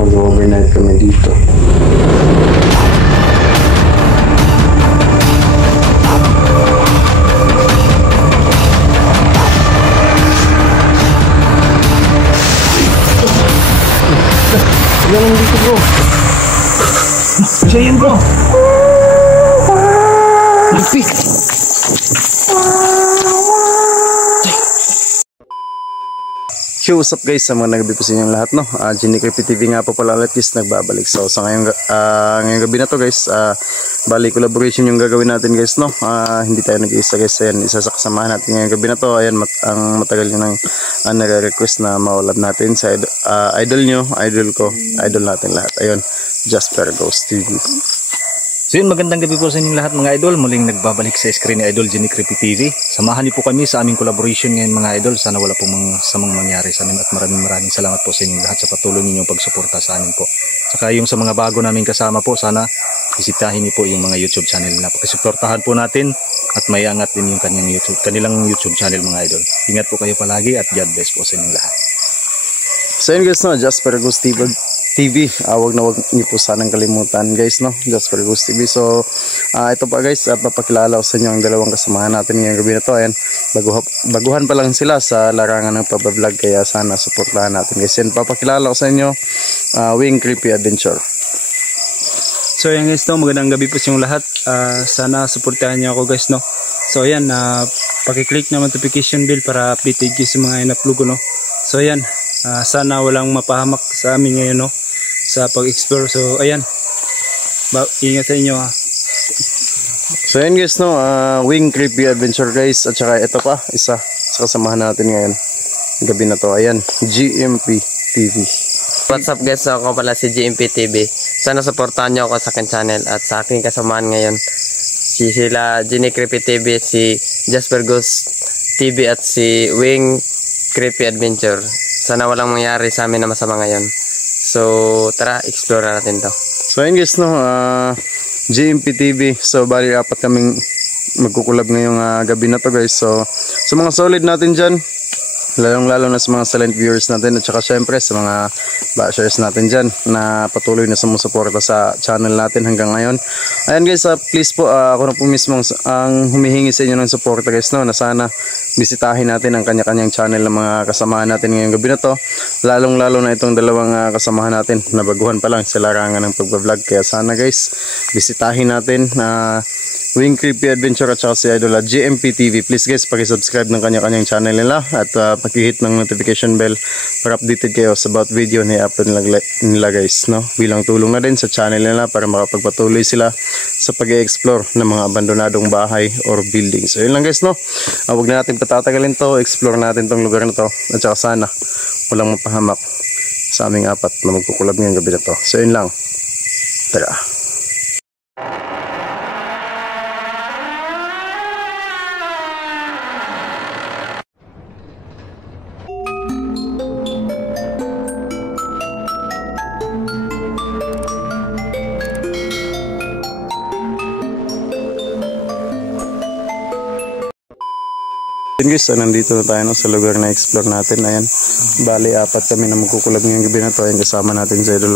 Mag-overnight kami dito. Ganun dito bro. Siya yun bro. Lupit. Yo, what's up guys, sa mga nagabi po sa inyong lahat, no? Genie Creepy TV nga po pala ulit guys, nagbabalik. So sa ngayong gabi na to guys, bali collaboration yung gagawin natin guys, no? Hindi tayo nag-iisa guys, ayan, isa sa kasamahan natin ngayong gabi na to. Ayan, ang matagal nyo nang nare-request na maulab natin sa idol nyo, idol ko, idol natin lahat. Ayun, Jasper Ghost TV. So yun, magandang gabi po sa inyong lahat mga idol. Muling nagbabalik sa screen ni Idol Genie Creepy TV. Samahan niyo po kami sa aming collaboration ngayon mga idol. Sana wala pong samang mangyari sa amin at maraming salamat po sa inyong lahat sa patuloy ninyong pagsuporta sa amin po. Saka yung sa mga bago namin kasama po, sana bisitahin niyo po yung mga YouTube channel na. Pakisuportahan po natin at may angat din yung kanilang YouTube channel mga idol. Ingat po kayo palagi at God bless po sa inyong lahat. So yun guys, no, Jasper Ghost TV. Wag niyo po sanang kalimutan guys, no, Jasper Ghost TV. So ito pa guys, papakilala ko sa inyo ang dalawang kasamahan natin ngayong gabi na to. Ayan, baguhan pa lang sila sa larangan ng pag-vlog, kaya sana suportahan natin guys. Yan, papakilala ko sa inyo, Wing Creepy Adventure. So yan guys, no, magandang gabi po sa inyong lahat. Sana suportahan niyo ako guys, no. So ayan, paki-click na notification bell para updated kayo sa mga in-upload ko, no. So ayan, sana walang mapahamak sa amin ngayon, no, sa pag-explore. So ayan, ingat sa inyo ha. So ayan guys, no, Wing Creepy Adventure guys. At saka ito pa, isa sa kasamahan natin ngayon gabi na to. Ayan, GMP TV. What's up guys, ako pala si GMP TV. Sana supportahan nyo ako sa akin channel at sa aking kasamahan ngayon, sila Genie Creepy TV, si Jasper Ghost TV at si Wing Creepy Adventure. Sana walang mangyari sa amin na masama ngayon. So tara, explore natin to. So ayun guys, no, GMP TV. So bali apat kaming magkukulab ngayong gabi na to guys. So sa mga solid natin dyan, lalong-lalo na sa mga silent viewers natin, at saka syempre sa mga bashers natin dyan na patuloy na sumusuporta sa channel natin hanggang ngayon. Ayan guys, please po, ako na po mismo ang humihingi sa inyo ng suporta guys, no, na sana bisitahin natin ang kanya-kanyang channel ng mga kasamahan natin ngayong gabi na to. Lalong-lalo na itong dalawang kasamahan natin na baguhan pa lang sa larangan ng pag-vlog, kaya sana guys bisitahin natin Wing Creepy Adventure at saka si Idol GMP TV. Please guys, paki-subscribe ng kanya-kanyang channel nila at paki-hit ng notification bell para updated kayo sa about video na i-upload nila guys, no? Bilang tulong na din sa channel nila para makapagpatuloy sila sa pag-i-explore ng mga abandonadong bahay or buildings. So yun lang guys, no? Huwag na natin patatagalin to, explore natin tong lugar na to at saka sana walang mapahamak sa aming apat na magkukulab ngayong gabi na to. So yun lang, tara. Guys, nandito na tayo, no, sa lugar na explore natin. Ayan, bali apat kami na magkukulab ngayong gabi na to. Ayan, kasama natin si Idol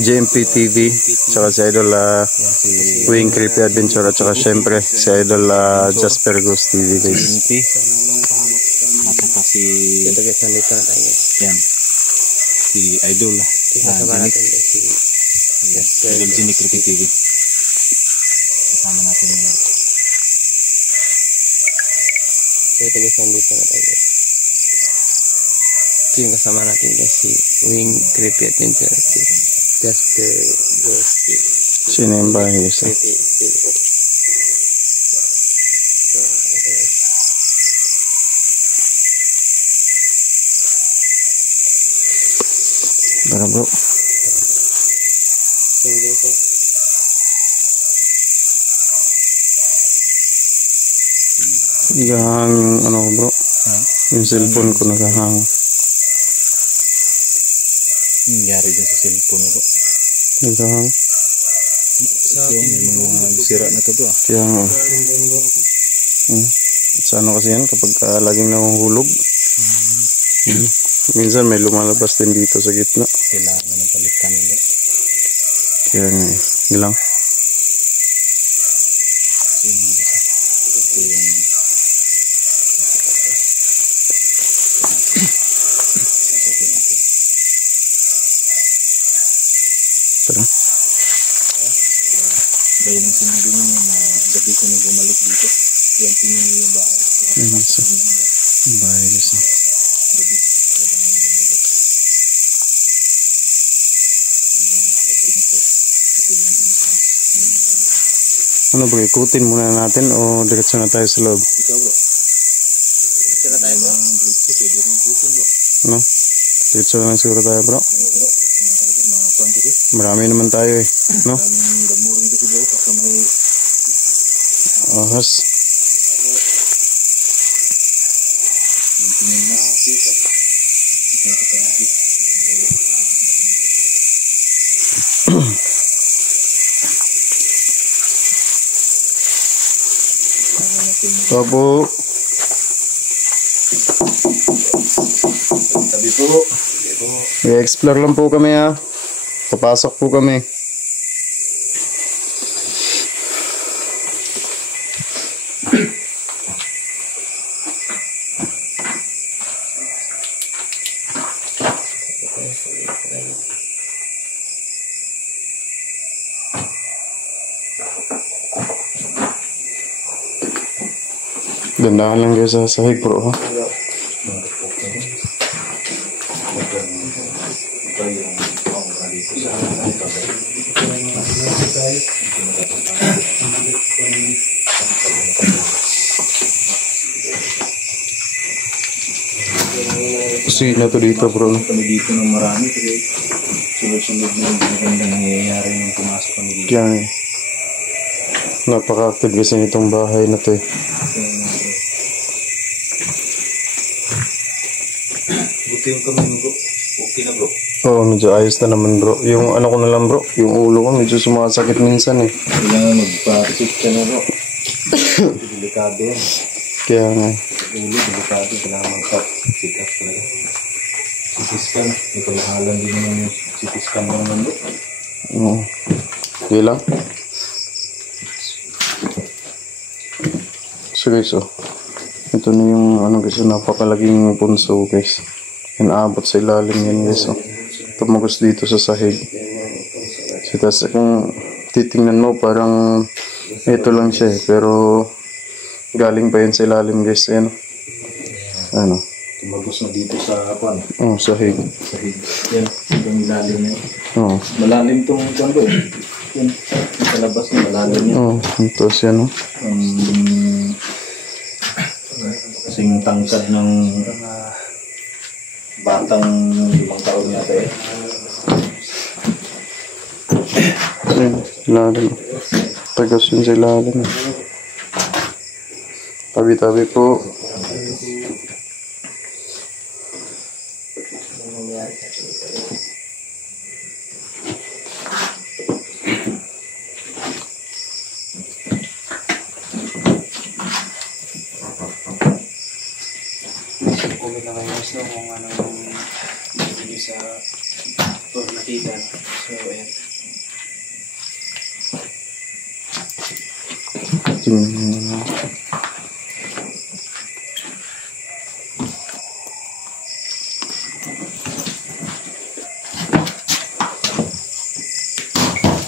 GMP TV, tsaka si Idol Wing Creepy Adventure, at saka syempre si Idol Jasper Ghost TV guys. At si Ito guys, nandito na tayo guys. yan, si Idol Genie Creepy TV. Kasama natin ngayon. Ito guys, nandito na tayo guys. Ito yung kasama natin guys, si Wing Creepy Adventure at si Jasper Ghost TV. Sino yung bahay guys? Creepy TV. Tara bro. Nagahang yung ano ko bro. Yung cellphone ko nagahang. Nangyari dyan sa cellphone ko. Nagahang. Yung mga sira na to ah. Kaya nga. Sa ano kasi yan kapag laging nahuhulog. Minsan may lumalabas din dito sa gitna. Kailangan ng palitan nila. Kaya nga ilang. Ito yung Tara. gaya ng sinabi niyo na gabi ko nung bumalik dito. Yan, tingnan niyo yung bahay. Ayun sa bahay guys. Gabi. Talagang yung mga gabi. Ito yung entrance. Ano bro, ikutin muna natin o diretso na tayo sa loob? Ikaw bro. Diretso na tayo bro. Pwede rin ikutin bro. No? Diretso na lang siguro tayo bro. Mga quantity. Marami naman tayo eh. No? Daming damurin kasi bro. Kasi may Ahas. yung tingin na kita. Tapo. Sabi po. I-explore lang po kami ha. Papasok po kami. Gandahan lang guys sa sahig bro ha. Kusina to dito bro. Kami dito ng marami kasi sunod-sunod na yung magandang nangyayari nung pumasok kami dito. Kaya napaka-active kasi nitong bahay na to eh. Buti yung kami bro. Okay na bro. Oo, medyo ayos na naman bro. Yung ano ko na lang bro, yung ulo ko medyo sumasakit minsan eh. Kailangan magpa-check ka na bro. Delikado yan. Kaya nga. Ulo, delikado. Kailangan magpa-check up talaga. CT scan. May kalahalan din naman yung CT scan mo naman bro. Oo. Okay lang. So guys, oh. Ito na yung ano guys, napakalaging punso guys. Inaabot sa ilalim yan guys, oh. Tumagos dito sa sahig. So tas kung titingnan mo parang ito lang siya eh. Pero galing pa yun sa ilalim guys. Ayan. Ano? Tumagos na dito sa pan. Oh, sahig. Sahig. Yan. Itong ilalim niya. Oh. Malalim tong bro. Yan. Sa labas na malalim niya. Oh, ito siya no. Kasing tangkad ng batang 5 taon yata eh. Ayan, ilalim. Tagas yun sa ilalim. Tabi-tabi po. Comment na kayo guys no kung ano yung sa pag nakita. So ayan. Tingnan mo na.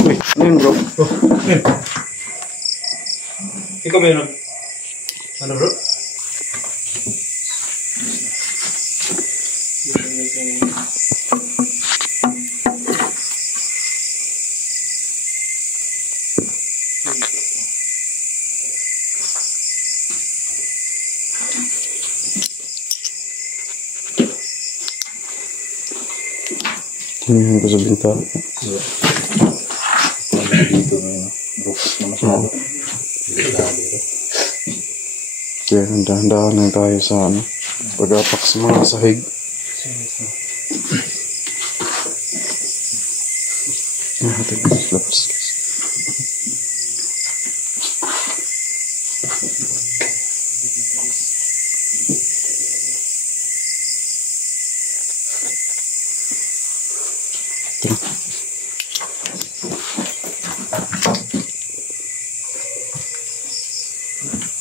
Uy, ano yun bro? Ikaw ba yun? Ano bro? Tingnan ko sa bintana. Dito ngayon. Rupot na masyado. Dito. Kaya dahan-dahan lang tayo sa ano. Pag-apak sa mga sahig. Labas.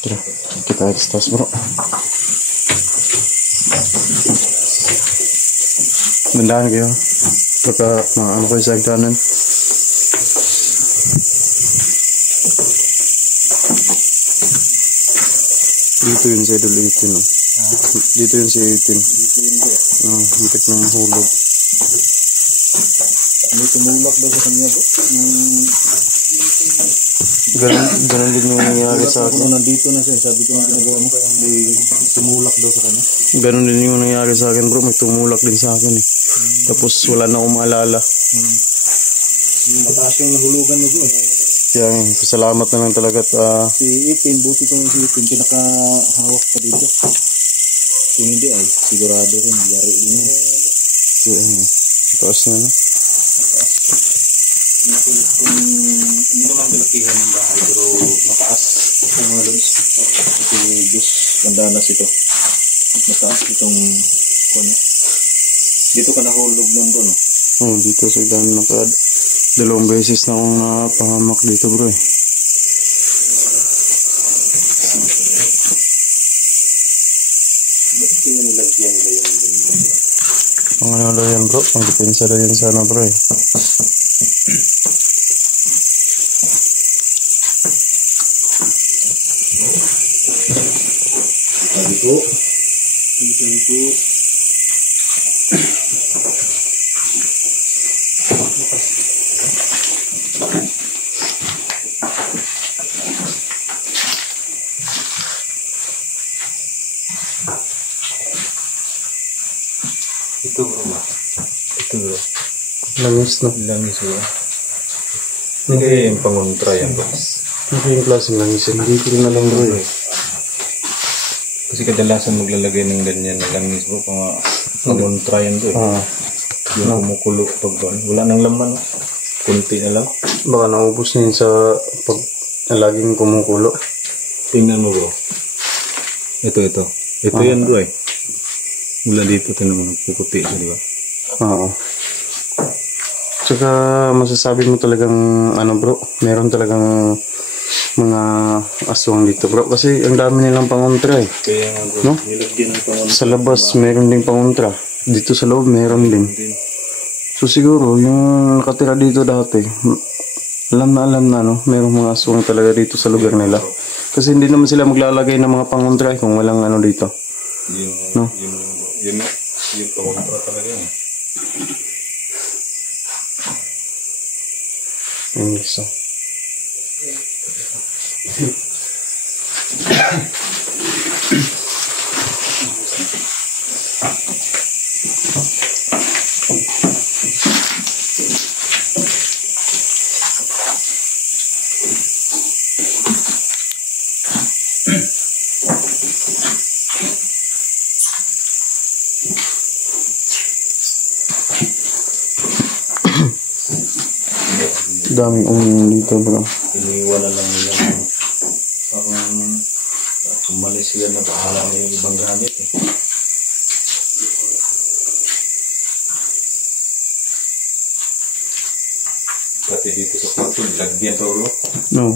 Tara, kita atas tas bro. Bendahan kayo. Pagka ano kayo sa hagdanan. Dito yun sa idol 18. No? Dito yun si 18. Hintik ng hulog. May tumulak daw sa kanya po. Ganun din yung nangyayari sa akin. Nandito na siya. Sabi ko ang ginagawa mo. May tumulak daw sa kanya. Ganun din yung nangyayari sa akin bro. May tumulak din sa akin eh. Tapos wala na akong maalala. Mataas yung nahulugan mo doon. Kaya salamat na lang talaga at Si Ipin, buti kong si Ipin, pinakahawak pa dito. Kung hindi ay sigurado rin, yari din yun. kaya taas na no. Hindi naman kalakihan ng bahay, pero mataas ang mga lods. Kasi Diyos, mandanas ito. Mataas itong kunya. Dito ka nahulog nun doon, no? Oh, dito sa daan dalawang beses na akong napahamak dito bro eh. Ba't kaya nilagyan nila yung ganyan? Ang ano daw yan bro, pang depensa daw yan sana bro eh. Sabi ko. Ito bro ba? Ito bro. Langis no. Langis bro. Hindi yung pangontra yan bro. Ano yung klaseng langis yan? Hindi ko rin alam bro eh. Kasi kadalasan maglalagay ng ganyan na langis bro. Pangontra yan bro eh. Yung kumukulo pag wala nang laman. Kunti na lang. Baka naubos na yun sa pag laging kumukulo. Tingnan mo bro. Ito. Ito yan bro eh. Mula dito tingnan mo nagpuputi siya, di ba? Oo. Tsaka masasabi mo talagang ano bro, meron talagang mga aswang dito bro. Kasi ang dami nilang pangontra eh. Kaya nga bro, No? nilagyan ng pangontra. Sa labas meron din pangontra. Dito sa loob meron din. So siguro yung nakatira dito dati, alam na no, merong mga aswang talaga dito sa lugar nila. Kasi hindi naman sila maglalagay ng mga pangontra kung walang ano dito. No? Yung pangontra talaga yun. Ayun isa. Daming dito bro. Iniiwanan lang nila. Parang umalis sila na bahala na yung ibang gamit eh. Pati dito sa kwarto, lagyan to bro. No.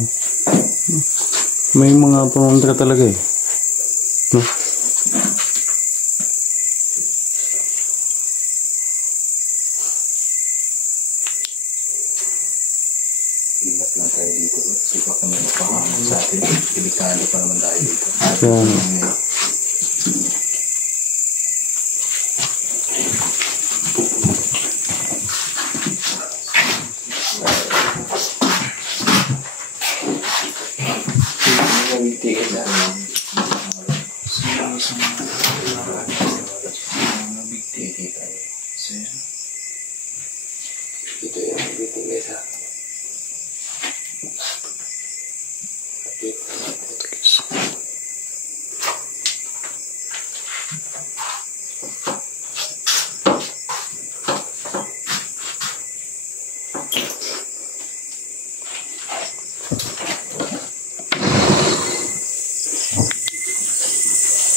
May mga pangontra talaga eh. No? Ingat lang tayo dito bro. Kasi baka may mapahamon sa atin. Delikado pa naman tayo dito. Kaya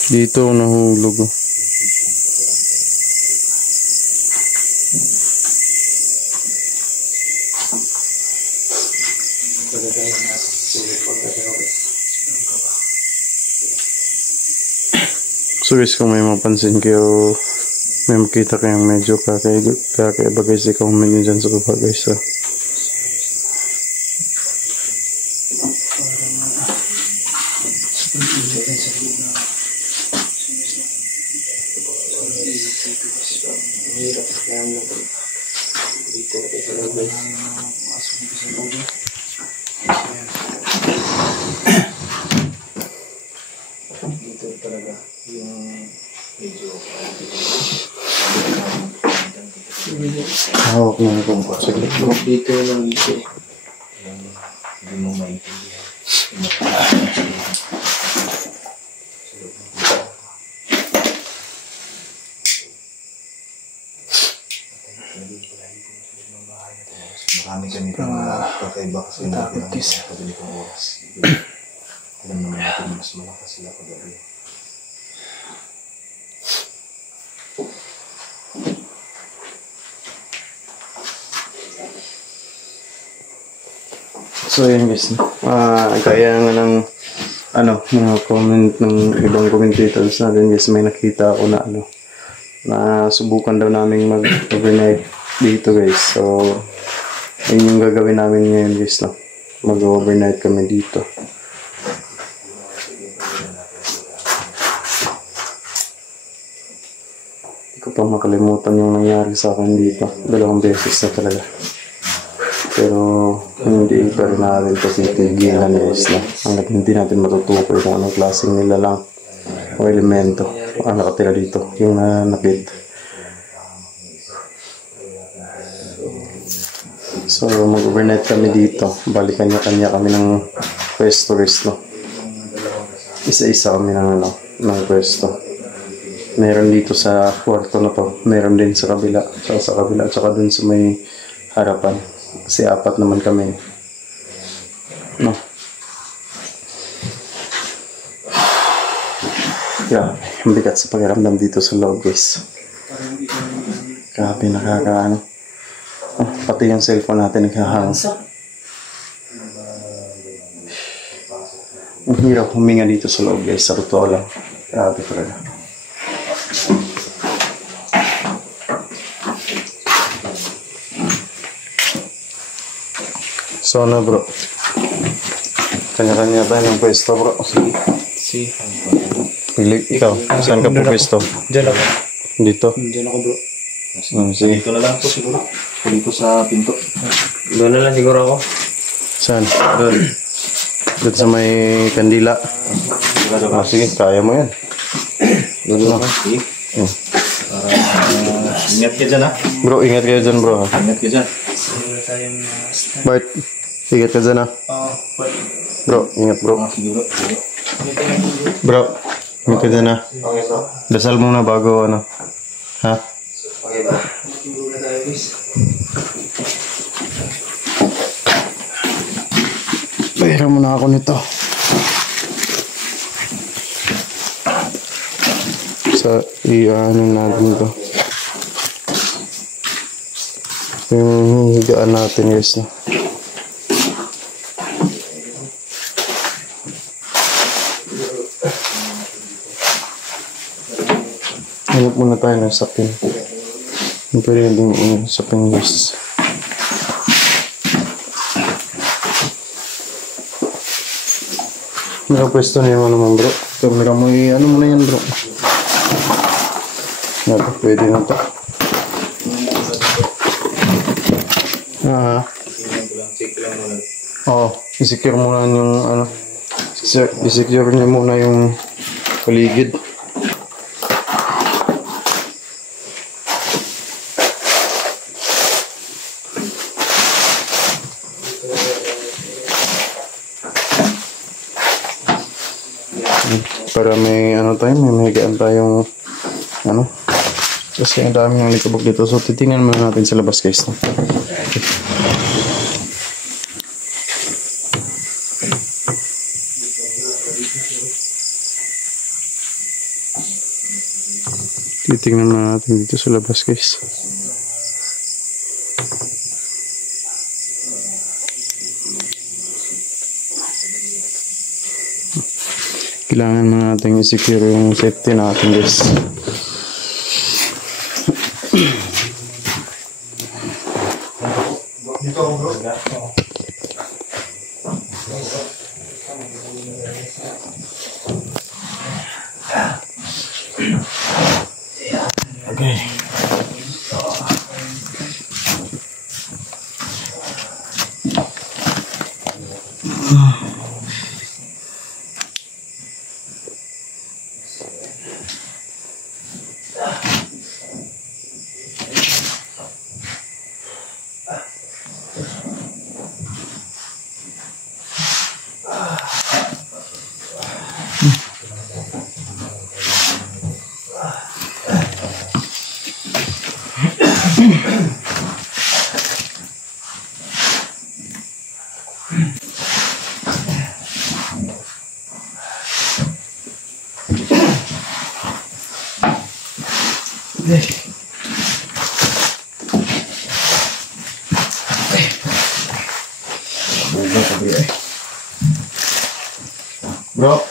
Dito ako nahulog. Oh. So guys, kung may mapansin kayo, may makita kayong medyo kakaiba guys, i-comment nyo dyan sa baba guys. Hawak na akong saglit ko. Dito lang dito. Hindi mo maintindihan. Marami kami pang kakaiba kasi nakakabili kong oras. Alam naman natin mas malakas sila kagabi. So yun guys, kaya nga ng mga comment ng ibang commentators natin guys, may nakita ako na na subukan daw namin mag-overnight dito guys. So yun yung gagawin namin ngayon guys, mag-overnight kami dito. Hindi ko pa makalimutan yung nangyari sa akin dito, 2 beses na talaga. Pero hindi pa rin natin ito titigilan guys, hanggat hindi natin matutukoy kung anong klaseng nilalang o elemento ang nakatira dito, yung nanakit. So mag-overnight kami dito, balik kanya-kanya kami ng pwesto guys, isa-isa kami ng pwesto. Meron dito sa kwarto na to, meron din sa kabila, at saka dun sa may harapan. Kasi 4 naman kami. Grabe, ang bigat sa pakiramdam dito sa loob guys. Grabe, nakakaano. Pati yung cellphone natin naghahang. Ang hirap huminga dito sa loob guys, sa totoo lang. Grabe talaga. So bro, kanya-kanya tayo ng pwesto bro. Si. Pili, ikaw, saan ka po pwesto? Diyan ako. Dito? Diyan ako bro. Sige. Dito na lang po siguro. Dito sa pinto. Doon na lang siguro ako. Saan? Doon. Doon sa may kandila. Sige, kaya mo yan. Doon lang. Sige. Ingat ka dyan ha. Bro, ingat kayo dyan bro ha. Ingat ka dyan. Bart, ingat ka dyan ha. Bro, ingat bro. Siguro. Bro, ingat ka dyan ha. Dasal muna bago ha? Okay ba? Bayaran mo na ako nito. Sa ano natin ito. Yung higaan natin guys na. Hanap muna tayo ng sapin. Yung pwede din sapin guys. Nakapwesto na yung naman bro. Kamera mo ano mo na yan bro. Nato, pwede na to. I-secure muna yung i-secure niya muna yung paligid. Para may ano tayo, may mahigaan tayong ano. Kasi ang dami ng likabok dito. So titingnan muna natin sa labas guys. No? Titingnan muna natin dito sa labas guys. Kailangan na natin i-secure yung safety natin guys. Okay. Bro,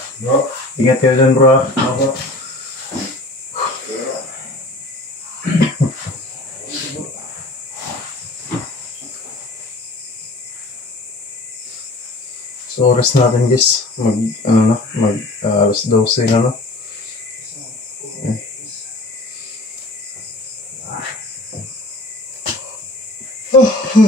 ingat kayo dyan bro. So oras natin guys, alas 12 na no. Okay.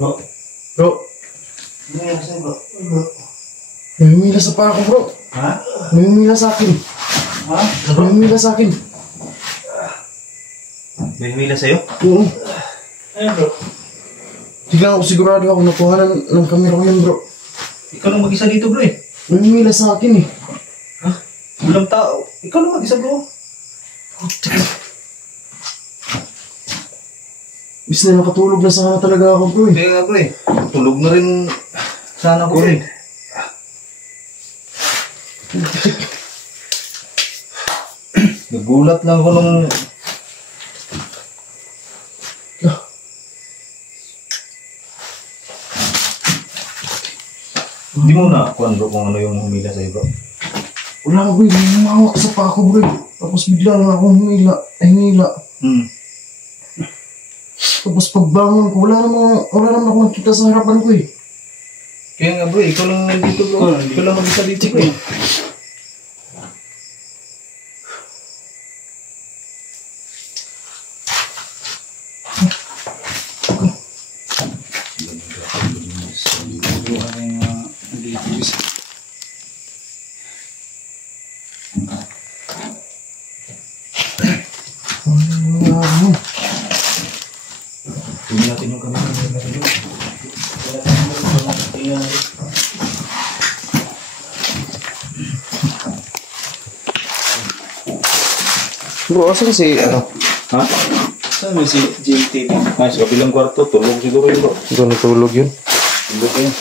Bro. Bro. May humila sa paa ko, bro. Ha? May humila sa akin. Ha? May humila sa akin. May humila sa'yo? Oo. Ayun bro. Hindi lang ako sigurado ako nakuha ng camera ko yun, bro. Ikaw lang mag-isa dito bro eh. May humila sa akin eh. Ha? Walang tao. Ikaw lang mag-isa bro. Bis na nakatulog na sana talaga ako, bro eh. Kaya nga bro eh. Tulog na rin sana ko eh. Nagulat lang ako nung... Hindi mo na kuhan bro kung ano yung humila sa'yo bro. Wala ka, bro. May humawak sa paa ko, bro. Tapos bigla na ako humila. Ay, humila. Tapos pagbangon ko, wala naman ako nakita sa harapan ko eh. Kaya nga bro, ikaw lang nandito bro. Ikaw lang mag-isa dito bro. Tingnan natin yung kamera. Bro, asan si ano? Ha? Saan mo si GMTV? Ay, sa kabilang kwarto, tulog siguro yun bro. Ito natulog yun. Tulog yun.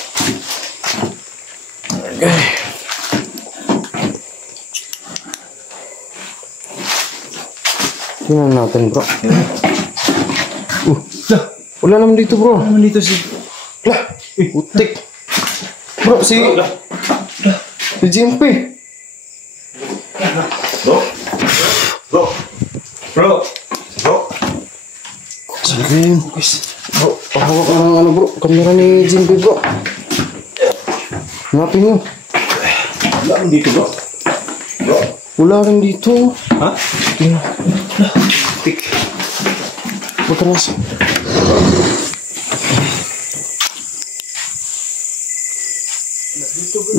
Tingnan natin, bro. Wala naman dito, bro. Naman dito si... Lah, putik. Bro, si GMP. Bro? Bro? Bro? Bro? Sabihin. Bro, pahawak na ng ano, bro. Kamera ni GMP, bro. Hanapin nyo. Wala rin dito bro. Bro? Wala rin dito. Ha? Tingnan. Tik. Matras.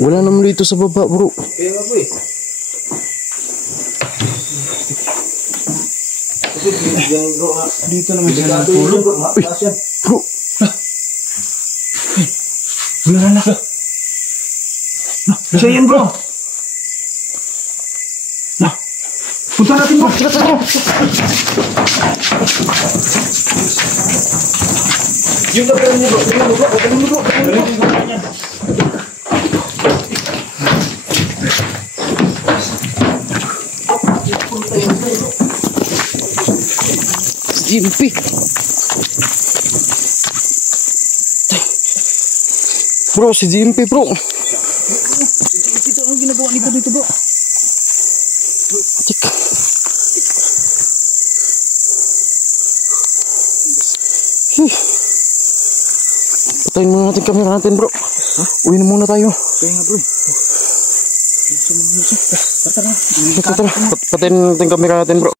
Wala naman dito sa baba, bro. Kaya nga bro eh. Kasi yan bro ha. Dito naman siya Delikado natulog. yun bro. Mataas yan. Bro, Wala na. Siya yan bro. Punta natin bro. tira, bro. Yung kapira niyo bro. Tingnan mo bro. Tingnan mo bro. GMP. Bro, si GMP bro. Ito ang ginagawa nito dito bro. Cik. Patayin muna natin kamera natin bro. Uwi na muna tayo. Kaya nga bro. Tara. Patayin natin kamera natin bro.